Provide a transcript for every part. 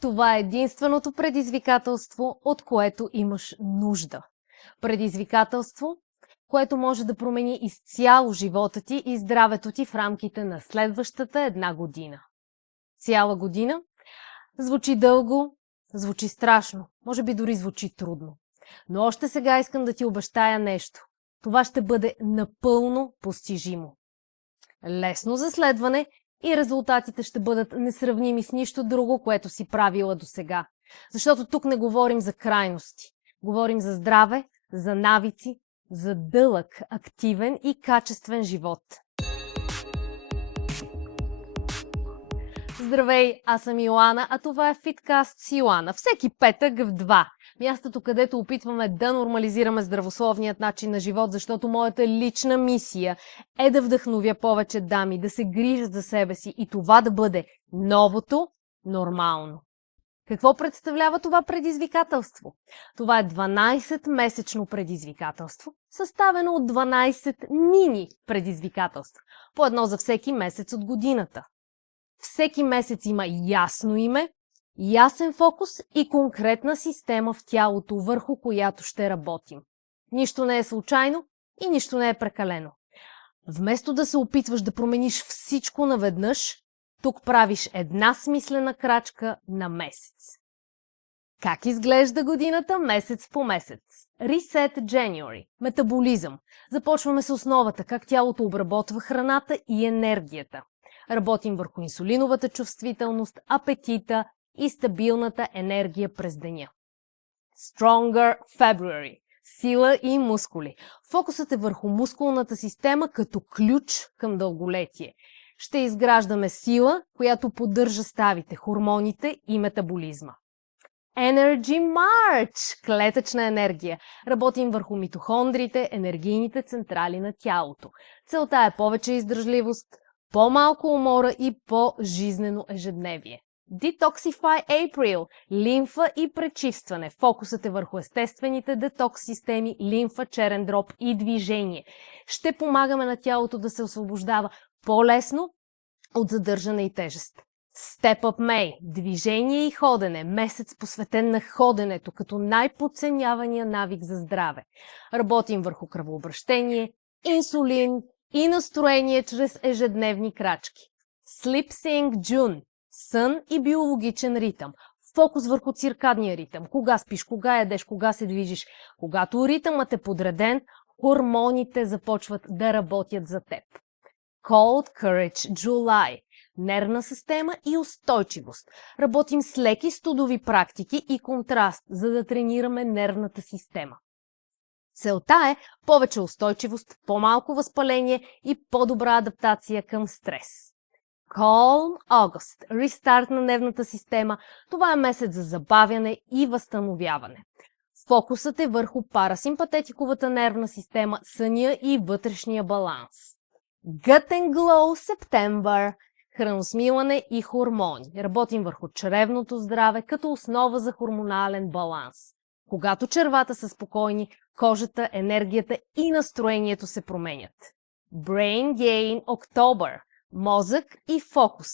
Това е единственото предизвикателство, от което имаш нужда. Предизвикателство, което може да промени изцяло живота ти и здравето ти в рамките на следващата една година. Цяла година? Звучи дълго, звучи страшно, може би дори звучи трудно. Но още сега искам да ти обещая нещо. Това ще бъде напълно постижимо. Лесно за следване и резултатите ще бъдат несравними с нищо друго, което си правила досега. Защото тук не говорим за крайности. Говорим за здраве, за навици, за дълъг, активен и качествен живот. Здравей, аз съм Йоана, а това е Фиткаст с Йоана. Всеки петък в 2. Мястото, където опитваме да нормализираме здравословният начин на живот, защото моята лична мисия е да вдъхновя повече дами, да се грижат за себе си и това да бъде новото нормално. Какво представлява това предизвикателство? Това е 12-месечно предизвикателство, съставено от 12 мини предизвикателства, по едно за всеки месец от годината. Всеки месец има ясно име, ясен фокус и конкретна система в тялото, върху която ще работим. Нищо не е случайно и нищо не е прекалено. Вместо да се опитваш да промениш всичко наведнъж, тук правиш една смислена крачка на месец. Как изглежда годината месец по месец? Reset January. Метаболизъм. Започваме с основата, как тялото обработва храната и енергията. Работим върху инсулиновата чувствителност, апетита и стабилната енергия през деня. Stronger February. Сила и мускули. Фокусът е върху мускулната система като ключ към дълголетие. Ще изграждаме сила, която поддържа ставите, хормоните и метаболизма. Energy March. Клетъчна енергия. Работим върху митохондрите, енергийните централи на тялото. Целта е повече издръжливост, по-малко умора и по-жизнено ежедневие. Detoxify April. Лимфа и пречистване. Фокусът е върху естествените детокс системи, лимфа, черен дроб и движение. Ще помагаме на тялото да се освобождава по-лесно от задържане и тежест. Step Up May. Движение и ходене. Месец посветен на ходенето, като най-подценявания навик за здраве. Работим върху кръвообращение, инсулин и настроение чрез ежедневни крачки. Sleep Sync June. Сън и биологичен ритъм. Фокус върху циркадния ритъм. Кога спиш, кога ядеш, кога се движиш. Когато ритъмът е подреден, хормоните започват да работят за теб. Cold Courage July. Нервна система и устойчивост. Работим с леки студови практики и контраст, за да тренираме нервната система. Целта е повече устойчивост, по-малко възпаление и по-добра адаптация към стрес. Calm August. Рестарт на нервната система. Това е месец за забавяне и възстановяване. Фокусът е върху парасимпатетиковата нервна система, съня и вътрешния баланс. Gut and Glow September. Храносмилане и хормони. Работим върху чревното здраве като основа за хормонален баланс. Когато червата са спокойни, кожата, енергията и настроението се променят. Brain Gain October. Мозък и фокус.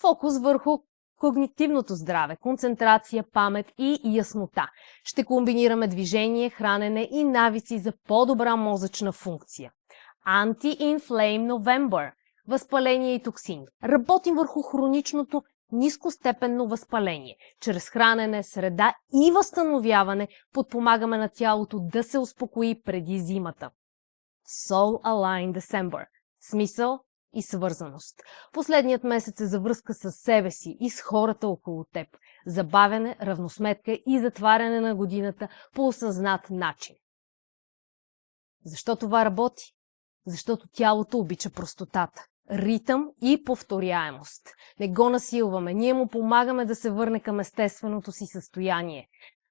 Фокус върху когнитивното здраве, концентрация, памет и яснота. Ще комбинираме движение, хранене и навици за по-добра мозъчна функция. Anti-Inflame November. Възпаление и токсини. Работим върху хроничното нискостепенно възпаление. Чрез хранене, среда и възстановяване подпомагаме на тялото да се успокои преди зимата. Soul Align December. Смисъл и свързаност. Последният месец е за връзка с себе си и с хората около теб. Забавяне, равносметка и затваряне на годината по осъзнат начин. Защо това работи? Защото тялото обича простотата, ритъм и повторяемост. Не го насилваме, ние му помагаме да се върне към естественото си състояние.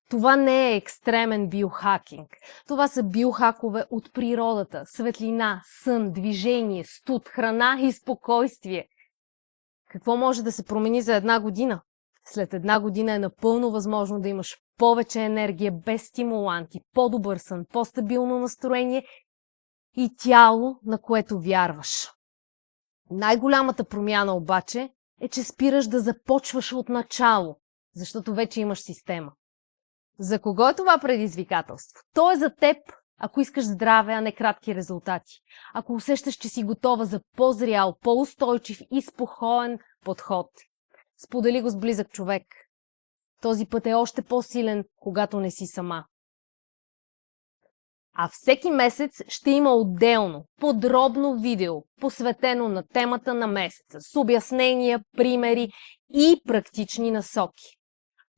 Това не е екстремен биохакинг. Това са биохакове от природата, светлина, сън, движение, студ, храна и спокойствие. Какво може да се промени за една година? След една година е напълно възможно да имаш повече енергия без стимуланти, по-добър сън, по-стабилно настроение и тяло, на което вярваш. Най-голямата промяна обаче е, че спираш да започваш от начало. защото вече имаш система. За кого е това предизвикателство? То е за теб, ако искаш здраве, а не кратки резултати. Ако усещаш, че си готова за по-зрял, по-устойчив и спокоен подход. Сподели го с близък човек. Този път е още по-силен, когато не си сама. А всеки месец ще има отделно, подробно видео, посветено на темата на месеца, с обяснения, примери и практични насоки.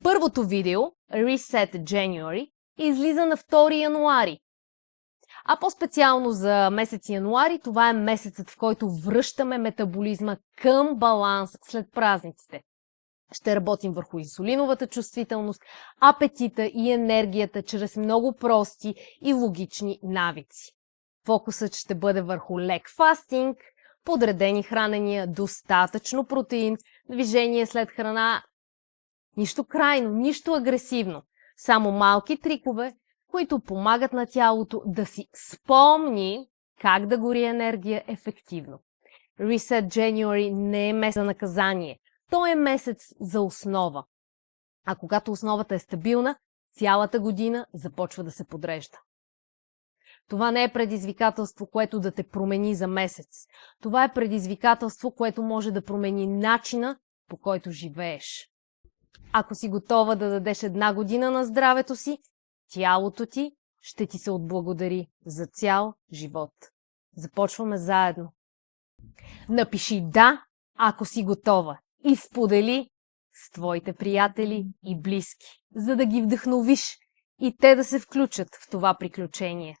Първото видео, Reset January, излиза на 2 януари. А по-специално за месец януари, това е месецът, в който връщаме метаболизма към баланс след празниците. Ще работим върху инсулиновата чувствителност, апетита и енергията чрез много прости и логични навици. Фокусът ще бъде върху лек фастинг, подредени хранения, достатъчно протеин, движение след храна. Нищо крайно, нищо агресивно. Само малки трикове, които помагат на тялото да си спомни как да гори енергия ефективно. Reset January не е месец за наказание. То е месец за основа. А когато основата е стабилна, цялата година започва да се подрежда. Това не е предизвикателство, което да те промени за месец. Това е предизвикателство, което може да промени начина, по който живееш. Ако си готова да дадеш 1 година на здравето си, тялото ти ще ти се отблагодари за цял живот. Започваме заедно. Напиши да, ако си готова, и сподели с твоите приятели и близки, за да ги вдъхновиш и те да се включат в това приключение.